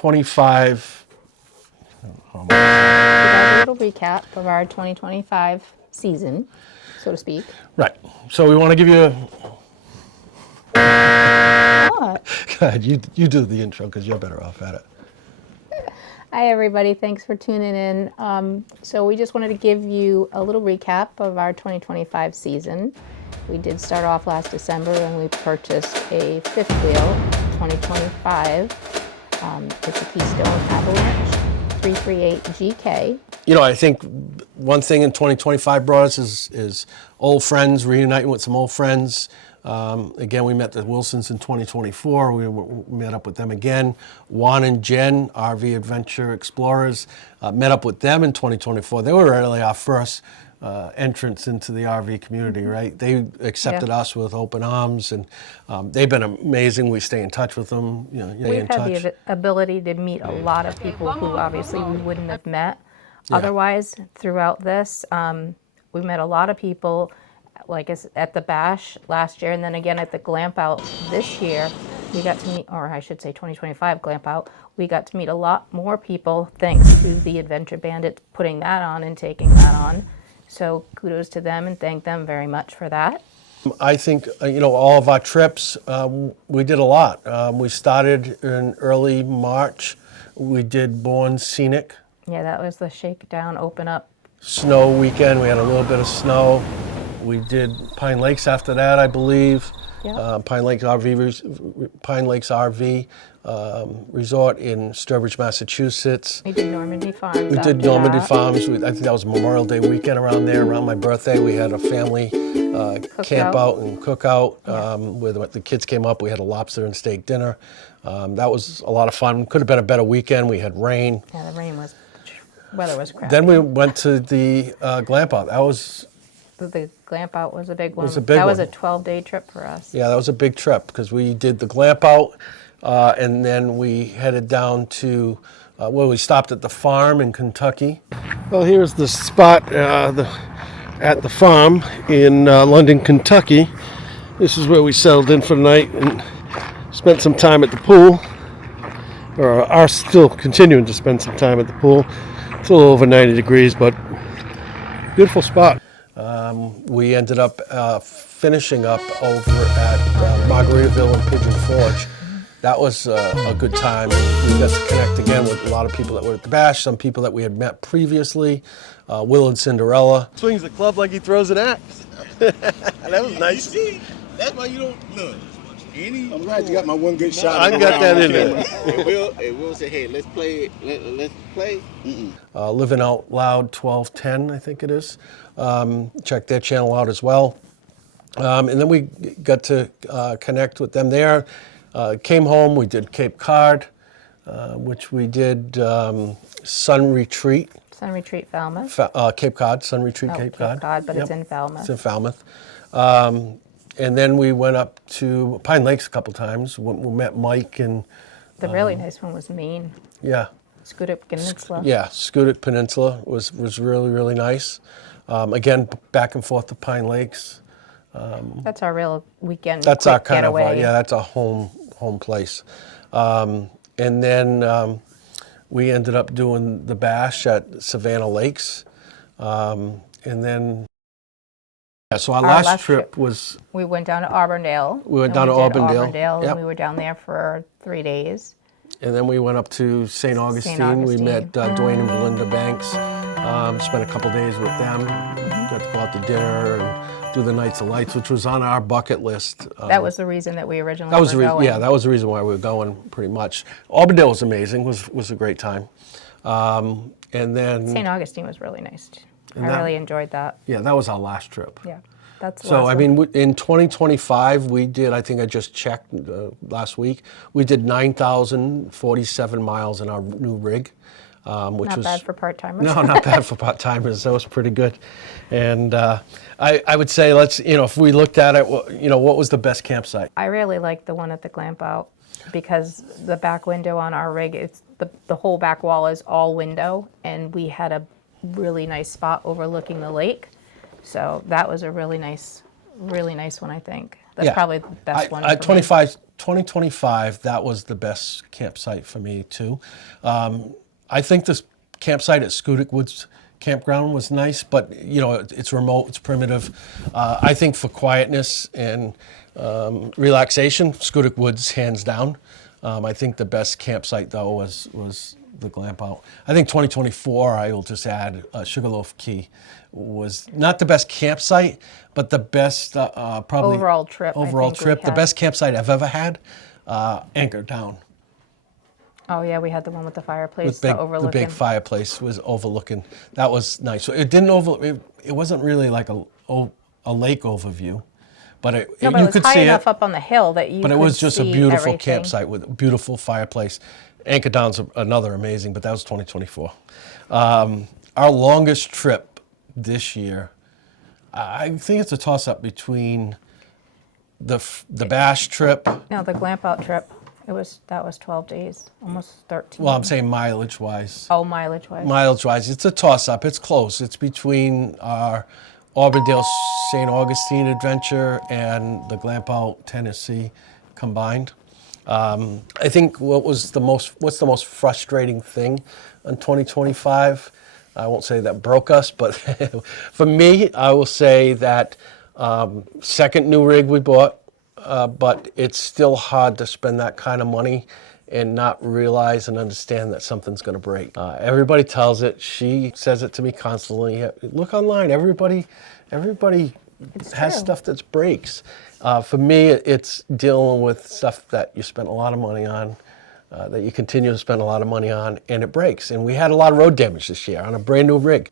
25. We got a little recap of our 2025 season, so to speak. Right. So we want to give you What? God, you do the intro because you're better off at it. Hi, everybody. Thanks for tuning in. So we just wanted to give you a little recap of our 2025 season. We did start off last December when we purchased a fifth wheel, 2025. It's a Keystone Avalanche 338 GK. You know, I think one thing in 2025 brought us is old friends, reuniting with some old friends. Again, we met the Wilsons in 2024. We met up with them again. Juan and Jen, RV Adventure Explorers, met up with them in 2024. They were really our first entrance into the RV community, right? They accepted us with open arms, and they've been amazing. We stay in touch with them. You know, We've had the ability to meet a lot of people who obviously we wouldn't have met otherwise throughout this. We met a lot of people, like at the Bash last year, and then again at the Glampout this year. We got to meet, or I should say 2025 Glampout, we got to meet a lot more people thanks to the Adventure Bandits putting that on and taking that on. So kudos to them and thank them very much for that. I think, you know, all of our trips, we did a lot. We started in early March. We did Bourne, Scenic. Yeah, that was the Shakedown open up. Snow weekend, we had a little bit of snow. We did Pine Lakes after that, I believe. Yep. Pine Lakes RV Resort in Sturbridge, Massachusetts. We did Normandy Farms. We did Normandy Farms. I think that was Memorial Day weekend around there. Around my birthday, we had a family camp out and cookout where the kids came up. We had a lobster and steak dinner. That was a lot of fun. Could have been a better weekend. We had rain. Yeah, the weather was crappy. Then we went to the Glampout. That was... The Glampout was a big one. Was a big that was one. a 12-day trip for us. Yeah, that was a big trip because we did the Glampout, and then we headed down to, we stopped at the farm in Kentucky. Well, here's the spot at the farm in London, Kentucky. This is where we settled in for the night and spent some time at the pool, or are still continuing to spend some time at the pool. It's a little over 90 degrees, but beautiful spot. We ended up finishing up over at Margaritaville and Pigeon Forge. That was a good time. We got to connect again with a lot of people that were at the Bash, some people that we had met previously, Will and Cinderella. Swings the club like he throws an axe. That was nice. You see, that's why you don't look. I'm glad you got my one good shot. I got that in there. It will say, hey, let's play. Let's play. Living Out Loud 1210, I think it is. Check their channel out as well. And then we got to connect with them there. Came home, we did Cape Cod, which we did Sun Retreat. Sun Retreat, Falmouth. Cape Cod, Sun Retreat, Cape Cod. But it's in Falmouth. It's in Falmouth. And then we went up to Pine Lakes a couple times. We met Mike and... The really nice one was Maine. Yeah. Scootup Peninsula. Yeah, Scootup Peninsula was really, really nice. Again, back and forth to Pine Lakes. That's our real weekend. That's our kind getaway. of, yeah, that's our home place. And then we ended up doing the Bash at Savannah Lakes. And then, yeah, so our last trip was... We went down to Auburndale. We went down to Auburndale. Yep. Yep. And we were down there for 3 days. And then we went up to St. Augustine. We met Dwayne and Belinda Banks. Spent a couple days with them. Got to go out to dinner and do the Nights of Lights, which was on our bucket list. That was the reason that we originally were going. Yeah, that was the reason why we were going, pretty much. Auburndale was amazing. Was a great time. And then St. Augustine was really nice. I really enjoyed that. Yeah, that was our last trip. Yeah, that's. So I mean, in 2025, we did. I think I just checked last week. We did 9,047 miles in our new rig, which not was bad for part-timers. No, not bad for part-timers. That was pretty good. And I would say, if we looked at it, what was the best campsite? I really liked the one at the Glampout because the back window on our rig, it's the whole back wall is all window, and we had a really nice spot overlooking the lake. So that was a really nice one, I think. That's probably the best one. 25 2025, that was the best campsite for me too. I think this campsite at Scenic Woods Campground was nice, but you know, it's remote, it's primitive. I think for quietness and relaxation, Scenic Woods hands down. I think the best campsite though was the Glampout. I think 2024, I will just add Sugarloaf Key was not the best campsite, but the best probably Overall trip, I Overall think we trip, the had. best campsite I've ever had. Anchor Down. Oh yeah, we had the one with the fireplace, With big, the overlooking. big fireplace was overlooking. That was nice. So it didn't it wasn't really like a lake overview, but No, but you it was could high see enough it. up on the hill that you But it could was just a see beautiful everything. campsite with a beautiful fireplace. Anchor Down's another amazing, but that was 2024. Our longest trip this year, I think it's a toss-up between the Bash trip. No, the Glampout trip. That was 12 days, almost 13. Well, I'm saying mileage-wise. Oh, mileage-wise. Mileage-wise, it's a toss-up. It's close. It's between our Auburndale St. Augustine adventure and the Glampout, Tennessee combined. I think what's the most frustrating thing in 2025? I won't say that broke us, but for me, I will say that second new rig we bought, but it's still hard to spend that kind of money and not realize and understand that something's going to break. Everybody tells it. She says it to me constantly. Look online. Everybody It's has true. stuff that breaks. For me, it's dealing with stuff that you spent a lot of money on, that you continue to spend a lot of money on, and it breaks. And we had a lot of road damage this year on a brand new rig.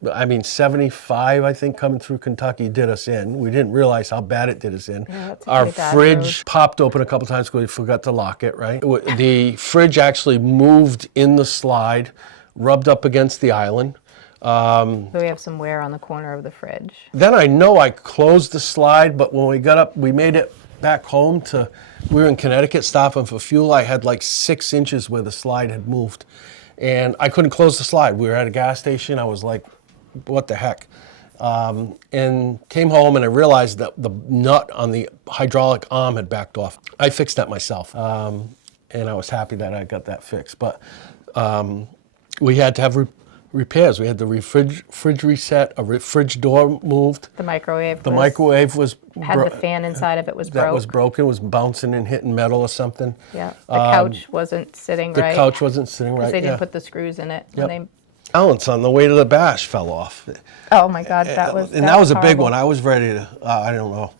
75, I think, coming through Kentucky did us in. We didn't realize how bad it did us in. Yeah, that's a Our pretty bad fridge road. popped open a couple times because we forgot to lock it, right? The fridge actually moved in the slide, rubbed up against the island. But we have some wear on the corner of the fridge. Then I know I closed the slide, but when we got up, we made it back home we were in Connecticut stopping for fuel. I had like 6 inches where the slide had moved. And I couldn't close the slide. We were at a gas station. I was like, what the heck? And came home and I realized that the nut on the hydraulic arm had backed off. I fixed that myself. And I was happy that I got that fixed. But we had to have repairs. We had the fridge reset, a fridge door moved. The microwave. The microwave had the fan inside of it was broke. that was broken, was bouncing and hitting metal or something. Yeah. The couch wasn't sitting The right. couch wasn't sitting right. Because they didn't yeah. put the screws in it. Yep. When Balance on the way to the Bash fell off. oh my God, that was. And that was a big horrible. one. I was ready to, I don't know.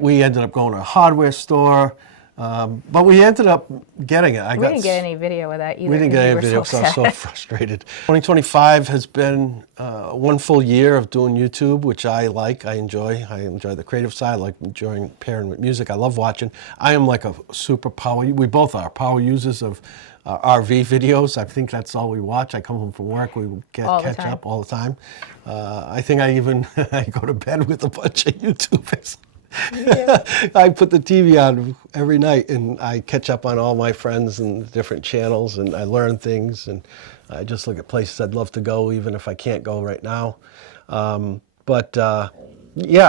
We ended up going to a hardware store, but we ended up getting it. We didn't get any video of that either. We didn't get any video because I was so frustrated. 2025 has been one full year of doing YouTube, which I like. I enjoy. I enjoy the creative side. I like enjoying pairing with music. I love watching. I am like a super power. We both are power users of RV videos. I think that's all we watch. I come home from work. We catch time. up all the time. I think I even I go to bed with a bunch of YouTubers. Yeah. I put the TV on every night and I catch up on all my friends and different channels and I learn things and I just look at places I'd love to go even if I can't go right now. Yeah,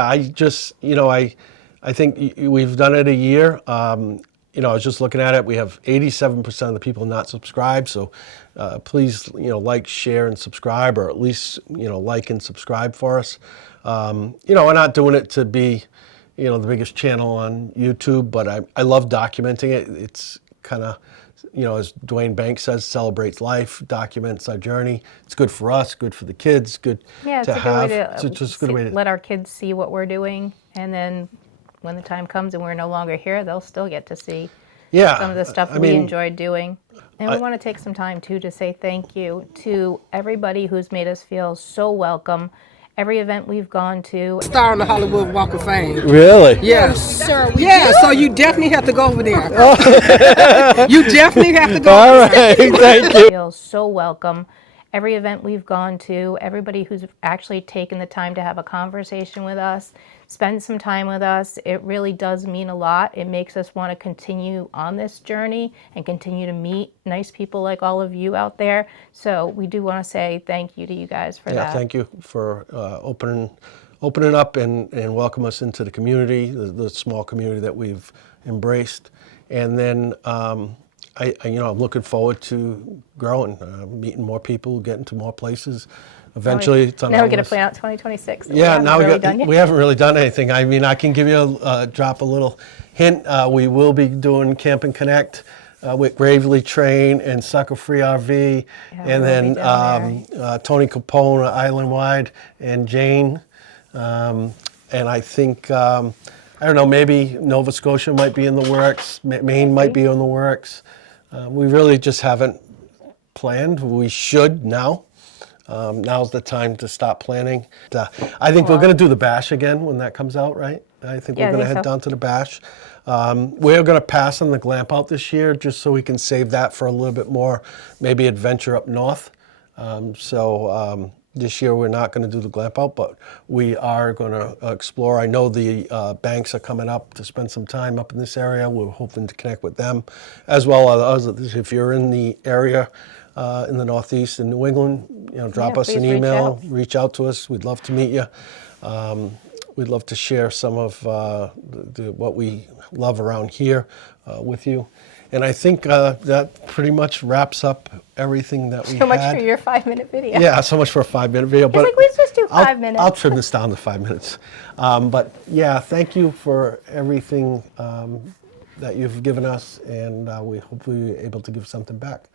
I just, I think we've done it a year. I was just looking at it. We have 87% of the people not subscribed. So please, like, share, and subscribe, or at least, like and subscribe for us. We're not doing it to be, the biggest channel on YouTube, but I love documenting it. It's kind of, as Dwayne Banks says, celebrates life, documents our journey. It's good for us, good for the kids, good Yeah, it's to a have. good way to, It's just a good way to let our kids see what we're doing, and then when the time comes and we're no longer here, they'll still get to see some of the stuff we enjoyed doing. And we want to take some time too to say thank you to everybody who's made us feel so welcome. Every event we've gone to. Star on the Hollywood Walk of Fame. Really? Yes. Sir, so you definitely have to go over there. You definitely have to go All over there. right, thank you. Feel so welcome. Every event we've gone to, everybody who's actually taken the time to have a conversation with us, spend some time with us, it really does mean a lot. It makes us want to continue on this journey and continue to meet nice people like all of you out there. So we do want to say thank you to you guys for that. Yeah, thank you for opening open it up and welcome us into the community, the small community that we've embraced. And then I'm looking forward to growing, meeting more people, getting to more places. Eventually, it's on now our we're going to list. plan out 2026. Yeah, now done we haven't really done anything. I mean, I can give you drop a little hint. We will be doing Camp and Connect with Gravely Train and Sucker Free RV, and we'll be then down Tony Capone, Island Wide, and Jane. And I think, I don't know, maybe Nova Scotia might be in the works, Maine might be in the works. We really just haven't planned. We should now. Now's the time to stop planning. I think we're going to do the Bash again when that comes out, right? I think we're going to head down to the Bash. We're going to pass on the Glampout this year just so we can save that for a little bit more, maybe adventure up north. This year we're not going to do the Glampout, but we are going to explore. I know the banks are coming up to spend some time up in this area. We're hoping to connect with them, as well as others. If you're in the area, in the Northeast in New England, drop us an email, reach out to us. We'd love to meet you. We'd love to share some of what we love around here with you. And I think that pretty much wraps up everything that we had. So much for your 5-minute video. Yeah, so much for a 5-minute video. But let's just do 5 minutes. I'll trim this down to 5 minutes. But yeah, thank you for everything that you've given us, and we hope we're able to give something back.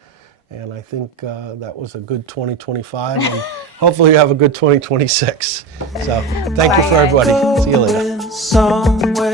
And I think that was a good 2025, and hopefully you have a good 2026. So thank you for everybody. See you later.